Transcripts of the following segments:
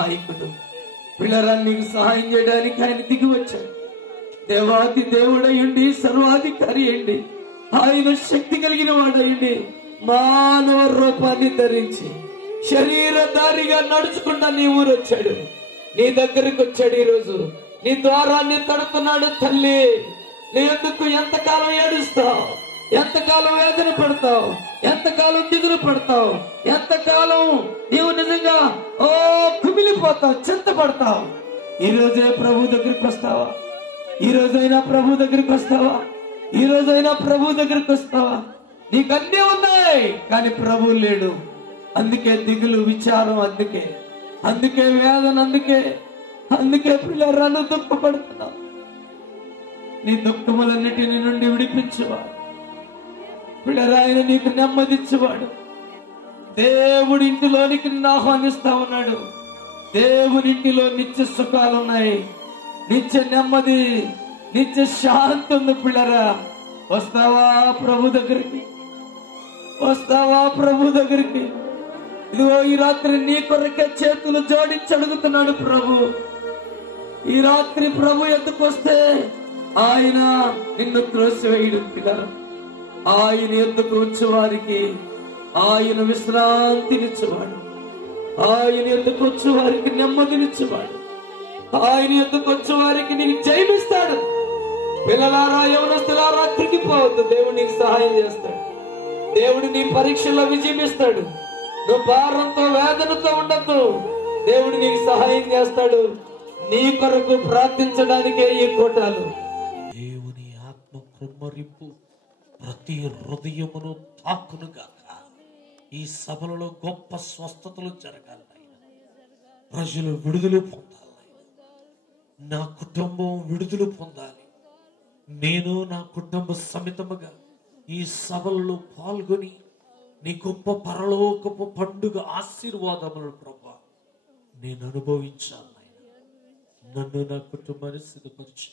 సహాయకుడు. పిల్లరా, నీకు సహాయం చేయడానికి ఆయన దిగి వచ్చాడు. దేవాది దేవుడయ్యండి, సర్వాధికారి అయ్యండి, ఆయన శక్తి కలిగిన వాడయ్యండి, మానవ రూపాన్ని ధరించి శరీరధారిగా నడుచుకుంటా నీ ఊరు వచ్చాడు, నీ దగ్గరికి వచ్చాడు. ఈరోజు నీ ద్వారాన్ని తడుతున్నాడు. తల్లి, నీ ఎందుకు ఎంతకాలం ఏడుస్తావు? ఎంతకాలం వేదన పడతావు? ఎంతకాలం దిగులు పడతావు? ఎంతకాలం నీవు నిజంగా కుమిలిపోతావు, చింతపడతావు? ఈ రోజే ప్రభు దగ్గరికి వస్తావా? ఈ రోజైనా ప్రభు దగ్గరికి వస్తావా? ఈ రోజైనా ప్రభు దగ్గరికి వస్తావా? నీకు అన్నీ ఉన్నాయి కానీ ప్రభు లేడు. అందుకే దిగులు, విచారం, అందుకే వేదన, అందుకే పిల్లలను దుఃఖపడుతున్నావు. నీ దుఃఖములన్నిటిని నుండి విడిపించేవాడు పిల్లరా, ఆయన నీకు నెమ్మదిచ్చేవాడు. దేవుడి ఇంటిలోనికి నిన్ను ఆహ్వానిస్తా ఉన్నాడు. దేవుని ఇంటిలో నిత్య సుఖాలు ఉన్నాయి, నిత్య నెమ్మది, నిత్య శాంతి ఉంది. పిల్లరా, వస్తావా ప్రభు దగ్గరికి? వస్తావా ప్రభు దగ్గరికి? ఇదిగో ఈ రాత్రి నీ కొరకే చేతులు జోడించి అడుగుతున్నాడు ప్రభు. ఈ రాత్రి ప్రభు ఎందుకు వస్తే ఆయన నిన్ను త్రోసివేయడు. పిల్లరా, ఆయన ఎందుకు వచ్చేవారికి ఆయన విశ్రాంతినిచ్చేవాడు, ఆయన ఎందుకు వచ్చేవారికి నెమ్మదినిచ్చేవాడు, ఆయన ఎందుకు వచ్చేవారికి నీకు జయమిస్తాడు. పిల్లలారా, యవనస్తులారా, కృంగిపోవద్దు. దేవుడు నీకు సహాయం చేస్తాడు. దేవుడు నీ పరీక్షలో విజయం ఇస్తాడు. నువ్వు భారంతో, వేదనతో ఉండద్దు. దేవుడు నీకు సహాయం చేస్తాడు. నీ కొరకు ప్రార్థించడానికే ఈ కోటాలు. దేవుని ఆత్మ కుమ్మరింపు ప్రతి హృదయమును తాకునుగాక. ఈ సభలలో గొప్ప స్వస్థతలు జరగాలి. ప్రజలు విడుదల పొందాలి. నా కుటుంబం విడుదల పొందాలి. నేను నా కుటుంబ సమితముగా ఈ సభలలో పాల్గొని నీ గొప్ప పరలోకపు పండుగ ఆశీర్వాదములను ప్రభా నేను అనుభవించాలి. నన్ను, నా కుటుంబాన్ని సిద్ధపరచు.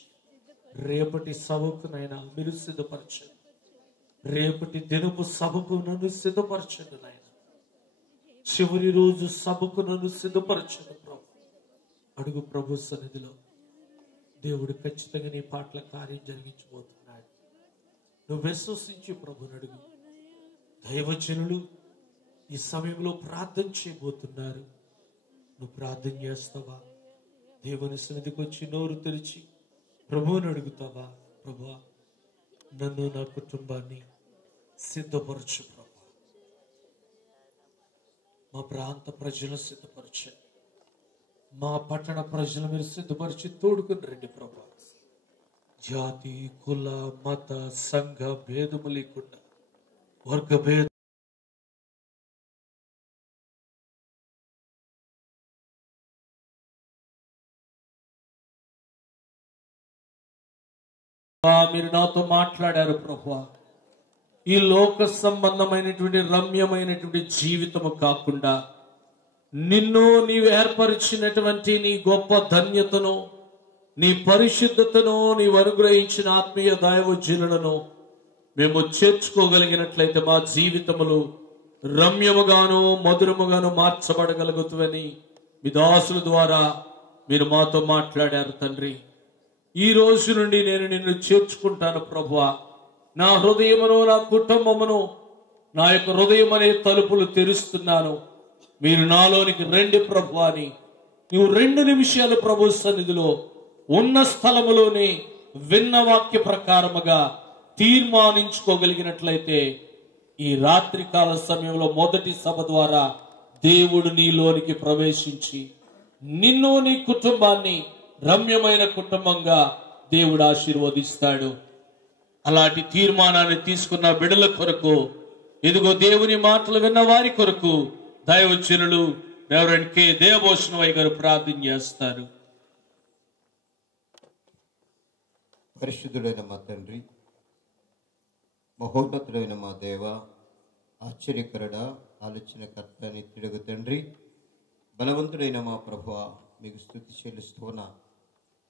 రేపటి సభకు నాయన మీరు సిద్ధపరచండి. రేపటి దినపు సభకు నన్ను సిద్ధపరచండి నాయన. చివరి రోజు సభకు నన్ను సిద్ధపరచండి ప్రభు. అడుగు ప్రభు సన్నిధిలో. దేవుడు ఖచ్చితంగా నీ పాటల కార్యం జరిగించబోతున్నాడు. నువ్వు విశ్వసించి ప్రభుని అడుగు. దైవజనులు ఈ సమయంలో ప్రార్థన చేయబోతున్నారు. నువ్వు ప్రార్థన చేస్తావా? దేవుని సన్నిధికి వచ్చి నోరు తెరిచి ప్రభువుని అడుగుతావా? ప్రభువా, నన్ను, నా కుటుంబాన్ని సిద్ధపరచు ప్రభు. మా ప్రాంత ప్రజలు సిద్ధపరచండి. మా పట్టణ ప్రజలు మీరు సిద్ధపరిచి తోడుకుని రండి ప్రభు. జాతి, కుల, మత, సంఘ భేదము లేకుండా, వర్గ భేద మీరు నాతో మాట్లాడారు ప్రభువా. ఈ లోక సంబంధమైనటువంటి రమ్యమైనటువంటి జీవితము కాకుండా నిన్ను నీవు ఏర్పరిచినటువంటి నీ గొప్ప ధన్యతను, నీ పరిశుద్ధతను, నీవు అనుగ్రహించిన ఆత్మీయ దైవజనులను మేము చేర్చుకోగలిగినట్లయితే మా జీవితములు రమ్యముగాను మధురముగాను మార్చబడగలుగుతావని మీ దాసుల ద్వారా మీరు మాతో మాట్లాడారు తండ్రి. ఈ రోజు నుండి నేను నిన్ను చేర్చుకుంటాను ప్రభువా. నా హృదయమును, నా కుటుంబమును, నా యొక్క హృదయం అనే తలుపులు తెరుస్తున్నాను. మీరు నాలోనికి రండి ప్రభువా అని నువ్వు 2 నిమిషాలు ప్రభు సన్నిధిలో ఉన్న స్థలములోనే విన్న వాక్య ప్రకారముగా తీర్మానించుకోగలిగినట్లయితే ఈ రాత్రికాల సమయంలో మొదటి సభ ద్వారా దేవుడు నీలోనికి ప్రవేశించి నిన్ను, నీ కుటుంబాన్ని రమ్యమైన కుటుంబంగా దేవుడు ఆశీర్వదిస్తాడు. అలాంటి తీర్మానాన్ని తీసుకున్న బిడ్డల కొరకు, ఇదిగో దేవుని మాటలు విన్న వారి కొరకు దైవజనులు రెవరెండ్ కె దేవభూషణయ్య గారు ప్రార్థన చేస్తారు. పరిశుద్ధుడైన మా తండ్రి, మహోన్నతుడైన మా దేవ, ఆశ్చర్యకరుడ, ఆలోచనకర్త, నిత్యుడగు తండ్రి, బలవంతుడైన మా ప్రభువా, మీకు స్తుతి చెల్లిస్తున్నా.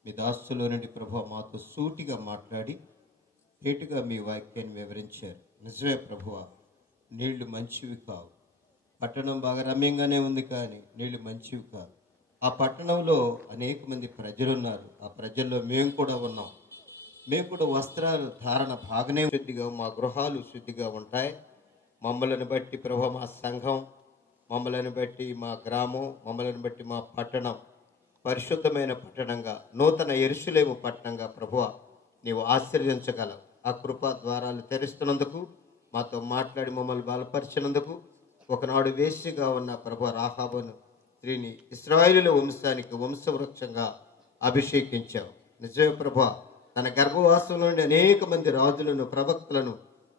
మీ దాస్తులో నుండి ప్రభువా మాతో సూటిగా మాట్లాడి తేటుగా మీ వాక్యాన్ని వివరించారు. నిజమే ప్రభువా, నీళ్లు మంచివి కావు. పట్టణం బాగా రమ్యంగానే ఉంది కానీ నీళ్లు మంచివి కావు. ఆ పట్టణంలో అనేక మంది ప్రజలు ఉన్నారు. ఆ ప్రజల్లో మేము కూడా ఉన్నాం. మేము కూడా వస్త్రాలు ధారణ బాగానే శుద్ధిగా, మా గృహాలు శుద్ధిగా ఉంటాయి. మమ్మలను బట్టి ప్రభు మా సంఘం, మమ్మలను బట్టి మా గ్రామం, మమ్మలను బట్టి మా పట్టణం పరిశుద్ధమైన పట్టణంగా, నూతన యెరూషలేము పట్టణంగా ప్రభువ నీవు ఆశీర్వదించగలవు. ఆ కృపా ద్వారాలు తెరుస్తున్నందుకు, మాతో మాట్లాడి మమ్మల్ని బలపరిచినందుకు, ఒకనాడు వేశ్యగా ఉన్న ప్రభు రాహాబును స్త్రీని ఇశ్రాయేలు వంశానికి వంశవృక్షంగా అభిషేకించావు. నిజమే ప్రభు, తన గర్భవాసం నుండి అనేక మంది రాజులను, ప్రవక్తలను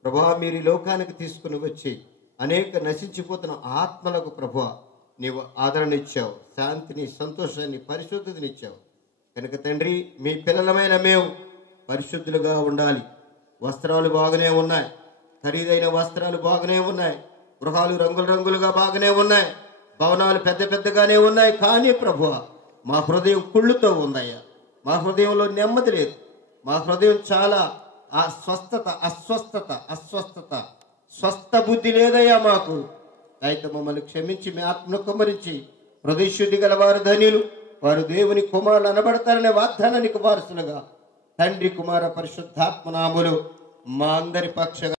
ప్రభా మీరు ఈ లోకానికి తీసుకుని వచ్చి అనేక నశించిపోతున్న ఆత్మలకు ప్రభు నీవు ఆదరణ ఇచ్చావు, శాంతిని, సంతోషాన్ని, పరిశుద్ధతనిచ్చావు. కనుక తండ్రి, మీ పిల్లలమైన మేము పరిశుద్ధులుగా ఉండాలి. వస్త్రాలు బాగానే ఉన్నాయి, ఖరీదైన వస్త్రాలు బాగానే ఉన్నాయి, గృహాలు రంగులు రంగులుగా బాగానే ఉన్నాయి, భవనాలు పెద్ద పెద్దగానే ఉన్నాయి. కానీ ప్రభువా మా హృదయం కుళ్ళుతో ఉందయ్యా. మా హృదయంలో నెమ్మది లేదు. మా హృదయం చాలా అస్వస్థత స్వస్థ బుద్ధి లేదయ్యా మాకు. అయితే మమ్మల్ని క్షమించి మీ ఆత్మను కుమ్మరించి, హృదయ శుద్ధి గల వారు ధన్యులు, వారు దేవుని కుమారులు అనబడతారనే వాగ్దానానికి వారసులుగా తండ్రి, కుమార, పరిశుద్ధాత్మ నామములు మా అందరి పక్షంగా